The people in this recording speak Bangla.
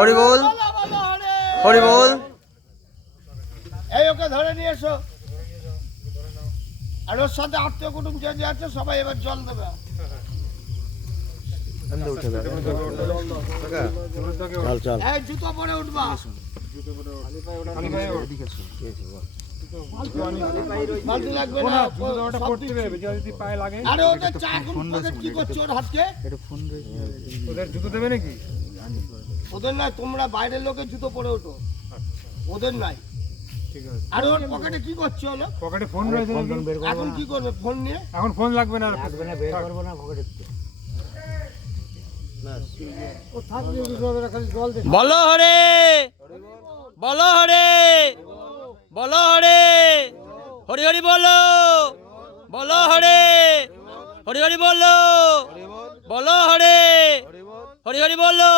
হরি বল, হরি বল। এই ওকে ধরে নিয়ে এসো, আর ওর সাথে আত্মীয় কুটুম যে যে আছে সবাই এবার জল দেবে। এই জুতো পরে উঠবা, বালতি লাগবে না। আরে ওদের চা এখন ওদের কি করছো ওর হাতকে? ওদের জুতো দেবে নাকি? ওদের নাই, তোমরা বাইরের লোকের জুতো পরে ওঠো, ওদের নাই। ঠিক আছে। আর ওর পকেটে কি করছো হলো? পকেটে ফোন রয়েছে নাকি? এখন কি করবে ফোন নিয়ে? এখন ফোন লাগবে না, বের করবো না পকেটে। বলো হরে, বলো হরে, বলো হরে, হরি হরি বলো, বলো হরে, হরি হরি বলো, বলো হরে, হরি হরি বলো।